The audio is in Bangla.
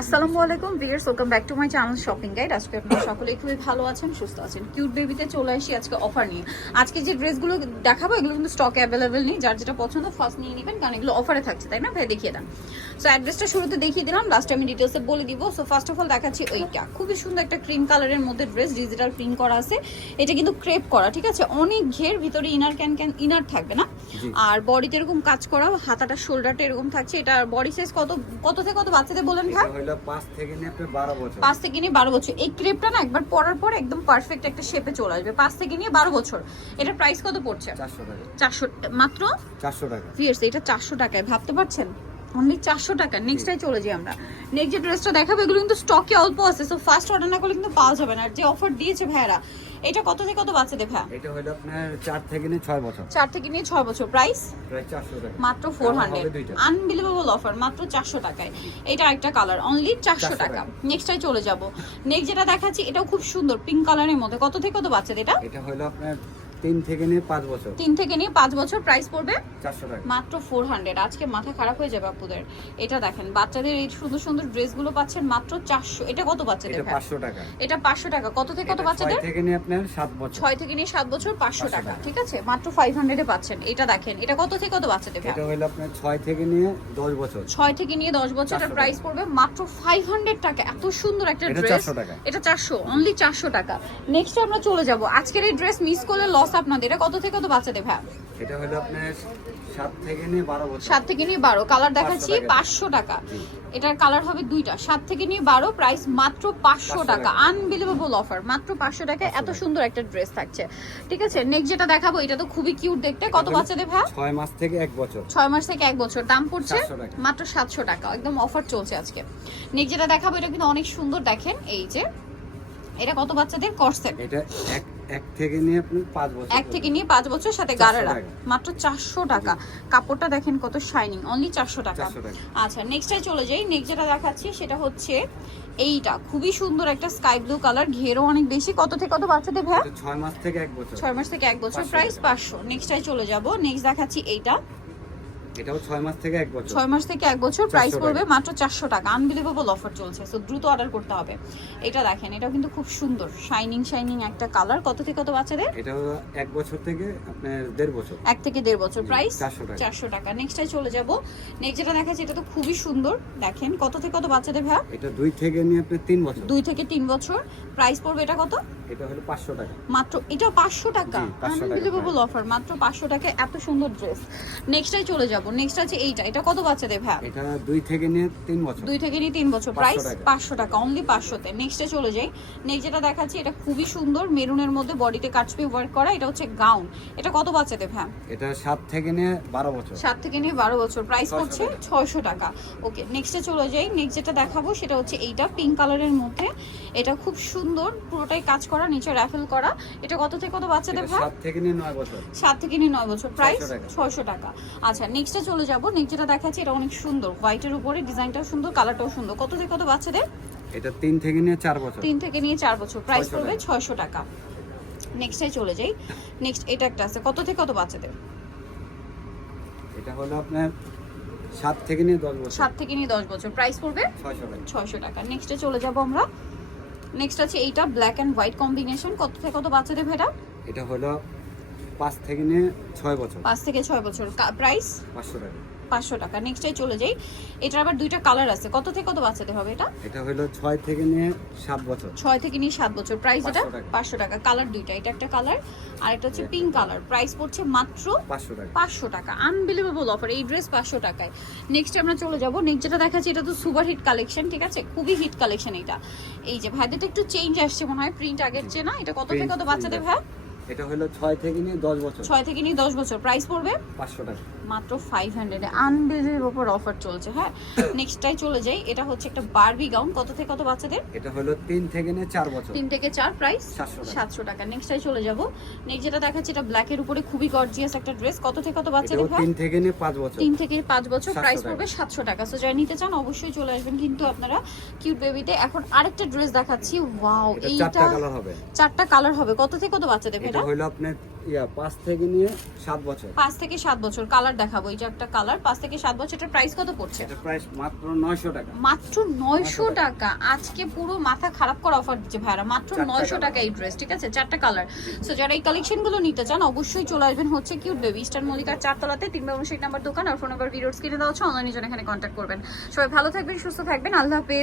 আসসালামু আলাইকুম viewers welcome back to my channel shopping guide আজকে আপনারা সকলেই খুবই ভালো আছেন সুস্থ আছেন কিউট বেবিতে চলে আসি আজকে অফার নিয়ে। আজকে যে ড্রেসগুলো দেখাবো এগুলো কিন্তু স্টক অ্যাভেলেবেল নেই যার যেটা পছন্দ ফার্স্ট নিয়ে নেবেন কারণ এগুলো অফারে থাকছে তাই না? ভাই দেখিয়ে দেন। সো অ্যাড্রেসটা শুরুতে দেখিয়ে দিলাম লাস্টে আমি ডিটেলসে বলে দিব। সো ফার্স্ট অফ অল দেখাচ্ছি ওইটা। খুবই সুন্দর একটা ক্রিম কালারের মধ্যে ড্রেস ডিজিটাল প্রিন্ট করা আছে। এটা কিন্তু ক্রেপ করা ঠিক আছে? অনেক ঘের ভিতরে ইনার ক্যান ক্যান ইনার থাকবে না? আর বডিতে এরকম কাজ করা হাতাটা শোল্ডারটা এরকম থাকছে। এটা বডি সাইজ কত কত থেকে কত বাচ্চাদের বলেন ভাই? হইল পাঁচ থেকে নিয়ে আপনি বারো বছর। পাঁচ থেকে নিয়ে বারো বছর। এই ক্রেপটা না একবার পরার পর একদম পারফেক্ট একটা শেপে চলে আসবে। পাঁচ থেকে নিয়ে বারো বছর। এটা প্রাইস কত পড়ছে? চারশো টাকা। চারশো মাত্র? চারশো টাকা। ফিয়ার্স এটা চারশো টাকায়। ভাবতে পারছেন? অনলি চারশো টাকা। নেক্সটটাই চলে যাই আমরা। নেক্সট যে ড্রেসটা দেখাবো এগুলো কিন্তু স্টকে অল্প আছে সো ফার্স্ট অর্ডার না করলে কিন্তু পাওয়া যাবে না। আর যে অফার দিয়েছে ভাইয়ারা এটা কত থেকে কত বাচ্চাদের ভাইয়া? এটা হইল আপনার চার থেকে নিয়ে ছয় বছর। চার থেকে নিয়ে ছয় বছর। প্রাইস প্রায় চারশো টাকা। মাত্র ফোর কালার হান্ড্রেড হবে দুইটা। আনবিলিভেবল অফার মাত্র চারশো টাকায়। এটা একটা কালার অনলি চারশো 400 টাকা। নেক্সটটাই চলে যাব। নেক্সট যেটা দেখাচ্ছি এটাও খুব সুন্দর পিঙ্ক কালারের মধ্যে। কত থেকে কত বাচ্চাদের এটা? এটা হইল আপনার তিন থেকে নিয়ে পাঁচ বছর। তিন থেকে নিয়ে পাঁচ বছর প্রাইস পড়বে? চারশো টাকা। মাত্র ফোর হান্ড্রেড আজকে মাথা খারাপ হয়ে যাবে আপুদের। এটা দেখেন বাচ্চাদের এই সুন্দর সুন্দর ড্রেসগুলো পাচ্ছেন মাত্র চারশো। এটা কত বাচ্চাদের এটা পাঁচশো টাকা। এটা পাঁচশো টাকা। কত থেকে কত এটা বাচ্চাদের? থেকে নিয়ে আপনার সাত বছর। ছয় থেকে নিয়ে সাত বছর পাঁচশো টাকা। ঠিক আছে? মাত্র ফাইভ হান্ড্রেডে পাচ্ছেন। এটা দেখেন এটা কত থেকে কত বাচ্চাদের এটা হইল আপনার ছয় থেকে নিয়ে দশ বছর। ছয় থেকে নিয়ে দশ বছর 400 প্রাইস পড়বে মাত্র ফাইভ হান্ড্রেড টাকা। এত সুন্দর একটা ড্রেস এটা চারশো অনলি চারশো টাকা। নেক্সট আমরা চলে যাব। আজকের এই ড্রেস মিস করলে লস আপনাদের? এটা কত থেকে কত বাচ্চাদের ভাই? এটা হইল আপনার সাত থেকে নিয়ে বারো বছর। সাত থেকে নিয়ে বারো। কালার দেখাচ্ছি 500 টাকা। টাকা এটার কালার হবে দুইটা। সাত থেকে নিয়ে বারো প্রাইস মাত্র পাঁচশো 500 টাকা। টাকা। আনবিলিভেবল অফার মাত্র পাঁচশো টাকায় এত সুন্দর একটা ড্রেস থাকছে। ঠিক আছে? নেক্সট যেটা দেখাবো এটা তো খুবই কিউট দেখতে। কত বাচ্চাদের ভাই? ছয় মাস থেকে এক বছর। ছয় মাস থেকে এক বছর। দাম পড়ছে মাত্র সাতশো টাকা। একদম অফার চলছে আজকে। নেক্সট যেটা দেখাবো এটা কিন্তু অনেক সুন্দর দেখেন। এই যে এটা কত বাচ্চাদের? করসেট এটা এক এক থেকে নিয়ে আপনি পাঁচ বছর এক থেকে নিয়ে 5 বছর সাথে 400 গারারা। মাত্র চারশো টাকা। কাপড়টা দেখেন কত শাইনিং অনলি চারশো টাকা। 400 টাকা। আচ্ছা নেক্সটে চলে যাই। নেক্সট যেটা দেখাচ্ছি সেটা হচ্ছে এইটা। খুবই সুন্দর একটা স্কাই ব্লু কালার ঘেরও অনেক বেশি। কত থেকে কত বাচ্চাদের ভাই 6 মাস থেকে 1 বছর। ছয় মাস থেকে এক বছর। প্রাইস টাকা। পাঁচশো। নেক্সটে চলে যাব। নেক্সট দেখাচ্ছি এইটা। এটাও ছয় মাস থেকে এক বছর। ছয় মাস থেকে এক বছর প্রাইস পড়বে মাত্র চারশো টাকা। আনবিলিভেবল অফার চলছে সো দ্রুত অর্ডার করতে হবে। এটা দেখেন এটা কিন্তু খুব সুন্দর। শাইনিং শাইনিং একটা কালার কত থেকে কত বাচ্চাদের? এটা হলো এক বছর থেকে আপনার দেড় বছর। এক থেকে দেড় বছর প্রাইস 400 টাকা। চারশো টাকা। নেক্সটে চলে যাব। নেক্সট যেটা দেখাচ্ছি এটা তো খুবই সুন্দর। দেখেন কত থেকে কত বাচ্চাদের ভাই? এটা দুই থেকে নিয়ে আপনার তিন বছর। দুই থেকে তিন বছর। প্রাইস পড়বে এটা কত? এটা হলো পাঁচশো টাকা। মাত্র এটা পাঁচশো টাকা। জি, 500 টাকা আনবিলিভেবল অফার মাত্র পাঁচশো টাকা এত সুন্দর ড্রেস নেক্সটে চলে যাব। নেক্সট আছে এইটা। এটা কত বাচ্চাদের ভাই? এটা দুই থেকে নিয়ে তিন বছর। দুই থেকে নিয়ে তিন বছর। প্রাইস টাকা। পাঁচশো টাকা অনলি পাঁচশোতে নেক্সটে চলে যাই। নেক্সট যেটা দেখাচ্ছি এটা খুবই সুন্দর। মেরুনের মধ্যে বডিতে কাটপি ওয়ার্ক করা। এটা হচ্ছে গাউন এটা কত বাচ্চাদের ভ্যাম এটা সাত থেকে নিয়ে বারো বছর। সাত থেকে নিয়ে বারো বছর। প্রাইস 600 টাকা। ছয়শো টাকা। ওকে নেক্সটে চলে যাই। নেক্সট যেটা দেখাবো সেটা হচ্ছে এইটা পিঙ্ক কালারের মধ্যে। এটা খুব সুন্দর। পুরোটাই কাজ করা নিচে র্যাফেল করা। এটা কত থেকে কত বাচ্চাদের ভাই সাত থেকে নিয়ে নয় বছর। সাত থেকে নিয়ে নয় বছর। প্রাইস 600 টাকা। ছয়শো টাকা। আচ্ছা নেক্সটে চলে যাব। নেক্সট যেটা দেখাচ্ছি এটা অনেক সুন্দর। হোয়াইটের উপরে ডিজাইনটাও সুন্দর কালারটাও সুন্দর। কত থেকে কত বাচ্চাদের? এটা তিন থেকে নিয়ে চার বছর। তিন থেকে নিয়ে চার বছর। প্রাইস পড়বে টাকা। ছয়শো টাকা। নেক্সটে চলে যাই। নেক্সট এটা একটা আছে। কত থেকে কত বাচ্চাদের? এটা হলো আপনার সাত থেকে নিয়ে দশ বছর। সাত থেকে নিয়ে দশ বছর। প্রাইস পড়বে ছয়শো টাকা। ছয়শো টাকা। নেক্সটে চলে যাব আমরা। নেক্সট আছে এইটা ব্ল্যাক অ্যান্ড হোয়াইট কম্বিনেশন কত থেকে কত বাচ্চাদের ভেটা এটা? হলো পাঁচ থেকে নিয়ে ছয় বছর। পাঁচ থেকে ছয় বছর। প্রাইস পাঁচশো টাকা। পাঁচশো টাকা। নেক্সটে চলে যাই। এটার আবার দুইটা কালার আছে। কত থেকে কত বাচ্চাদের হবে এটা? এটা হলো ছয় থেকে নিয়ে সাত বছর। ছয় থেকে নিয়ে সাত বছর। প্রাইস এটা? পাঁচশো টাকা। কালার দুইটা। এটা একটা কালার আর এটা হচ্ছে পিঙ্ক কালার প্রাইস পড়ছে মাত্র পাঁচশো টাকা। পাঁচশো টাকা। আনবিলিভেবল অফার এই ড্রেস পাঁচশো টাকায়। নেক্সট আমরা চলে যাব। নেক্সট যেটা দেখাচ্ছি এটা তো সুপার হিট কালেকশন ঠিক আছে? খুবই হিট কালেকশন এটা। এই যে ভাইদের একটু চেঞ্জ আসছে মনে হয়। প্রিন্ট আগের চেয়ে না? এটা কত থেকে কত বাচ্চাদের ভাই? এটা হলো ছয় থেকে নিয়ে দশ বছর। ছয় থেকে নিয়ে দশ বছর। প্রাইস পড়বে? পাঁচশো টাকা। মাত্র ফাইভ হান্ড্রেডে আনবিলিভেবল ওপর অফার চলছে হ্যাঁ? নেক্সটটাই চলে যাই। এটা হচ্ছে একটা বারবি গাউন কত থেকে কত বাচ্চাদের? এটা হলো তিন থেকে নিয়ে চার বছর। তিন থেকে চার প্রাইস 700 টাকা। নেক্সটটাই চলে যাব। নেক্সট যেটা দেখাচ্ছি এটা ব্ল্যাকের উপরে খুবই গর্জিয়াস একটা ড্রেস কত থেকে কত বাচ্চাদের ভাই? তিন থেকে নিয়ে পাঁচ বছর। তিন থেকে পাঁচ বছর। প্রাইস পড়বে সাতশো টাকা। সো যারা নিতে চান অবশ্যই চলে আসবেন কিন্তু আপনারা কিউট বেবিতে এখন আরেকটা ড্রেস দেখাচ্ছি। ওয়াও এইটা চারটা কালার হবে। চারটা কালার হবে। কত থেকে কত বাচ্চাদের এটা এটা? এটা হলো আপনার ইয়া পাঁচ থেকে নিয়ে সাত বছর। পাঁচ থেকে সাত বছর কালার দেখাবো একটা কালার পাঁচ থেকে সাত বছর এটার প্রাইস কত পড়ছে? এটা প্রাইস মাত্র নয়শো টাকা। মাত্র নয়শো টাকা। আজকে পুরো মাথা খারাপ করা অফার দিচ্ছে ভাইরা মাত্র চারটা নয়শো colour। টাকা এই ড্রেস ঠিক আছে? চারটা কালার সো যারা এই কালেকশনগুলো নিতে চান অবশ্যই চলে আসবেন হচ্ছে কিউট বেবি ইস্টার মল্লিকার চারতলাতে তিন বাবন নাম্বার দোকান আর ফোন নাম্বার ভিডিওস কিনে দেওয়া হচ্ছে অনলাইনে জন্য এখানে কন্ট্যাক্ট করবেন। সবাই ভালো থাকবেন সুস্থ থাকবেন। আল্লাহ হাফেজ।